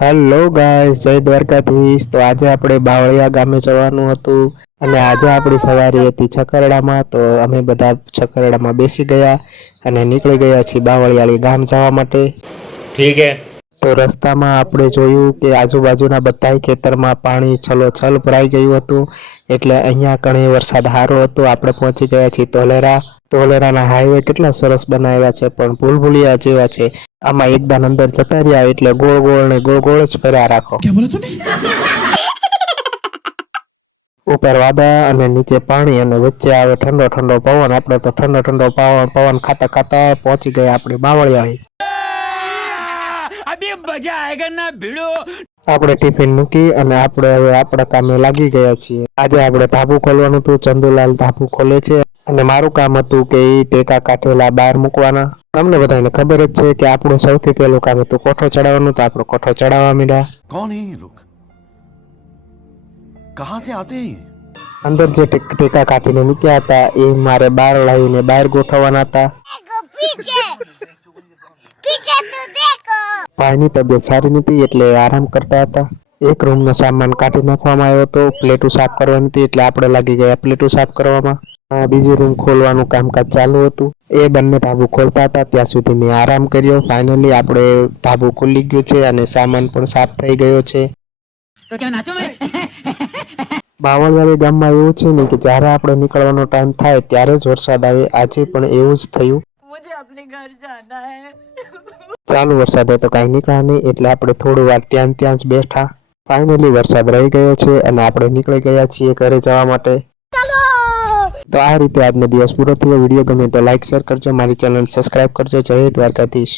Hello guys, જય દ્વારકાધીશ। તો આજે આપણે બાવળિયા ગામે જવાનું હતું અને આજે આપણી સવારી હતી છકરડામાં। તો અમે બધા છકરડામાં બેસી ગયા અને નીકળી ગયા છીએ બાવળિયાળી ગામ જવા માટે। ठीक है। તો રસ્તામાં આપણે જોયું કે આજુબાજુના બધા ખેતરમાં પાણી છલોછલ ભરાઈ ગયું હતું, એટલે અહીંયા ઘણી વરસાદ સારો હતો। આપણે પહોંચી ગયા છીએ ધોલેરાના હાઈવે કેટલા સરસ બનાવ્યા છે, પણ ભૂલભુલિયા જેવા છે। આમાં એકદમ અંદર જતા રહ્યા એટલે ગોળ ગોળ ને ગોળ ગોળ જ ફર્યા રાખો। ઉપર વાદા અને નીચે પાણી અને વચ્ચે આવે ઠંડો ઠંડો પવન। આપણે તો ઠંડો ઠંડો પવન ખાતા ખાતા પહોંચી ગયા આપણી બાવળિયાળી। अभी मजा आएगा ना भिड़ो। આપણે ટિફિન મૂકી અને આપણે હવે આપણા કામે લાગી ગયા છીએ। આજે આપણે ધાબુ ખોલવાનું હતું, ચંદુલાલ ધાબુ ખોલે છે અને મારું કામ હતું કે એ ટેકા કાઢેલા બહાર મૂકવાના। તમને બધાને ખબર જ છે કે આપણું સૌથી પહેલું કામ હતું કોઠો ચડાવવાનું, તો આપણો કોઠો ચડાવવા માંડ્યા। कौन है ये लोग? कहां से आते हैं ये? અંદર જે ટેકા કાઢીને મૂક્યા હતા એ મારે બહાર લાવીને બહાર ગોઠવવાના હતા। ભાઈની તબિયત સારી નથી એટલે આરામ કરતા હતા। એક રૂમનો સામાન કાઢી નાખવામાં આવ્યો હતો, પ્લેટો સાફ કરવાની હતી એટલે આપણે લાગી ગયા પ્લેટો સાફ કરવામાં। બીજું રૂમ ખોલવાનું કામકાજ ચાલુ હતું। એ બંને ધાબુ ખોલતા હતા ત્યાં સુધી મેં આરામ કર્યો। ફાઇનલી આપણે ધાબુ ખુલી ગયું છે અને સામાન પણ સાફ થઈ ગયો છે। तो क्या नाचो मैं? બાવળિયાળી ગામમાં એવું છે ને કે જ્યારે આપણે નીકળવાનો ટાઈમ થાય ત્યારે જ વરસાદ આવે। આજે પણ એવું જ થયું। मुझे अपने घर जाना है। ચાલુ વરસાદ હતો, કાંઈ નીકળ્યા નહીં એટલે આપણે થોડી વાર ત્યાં જ બેઠા। ફાઇનલી વરસાદ રહી ગયો છે અને આપણે નીકળી ગયા છીએ ઘરે જવા માટે। તો આ રીતે આજનો દિવસ પૂરો થયો। વિડીયો ગમે તો લાઈક શેર કરજો, મારી ચેનલ સબસ્ક્રાઇબ કરજો। જય દ્વારકાધીશ।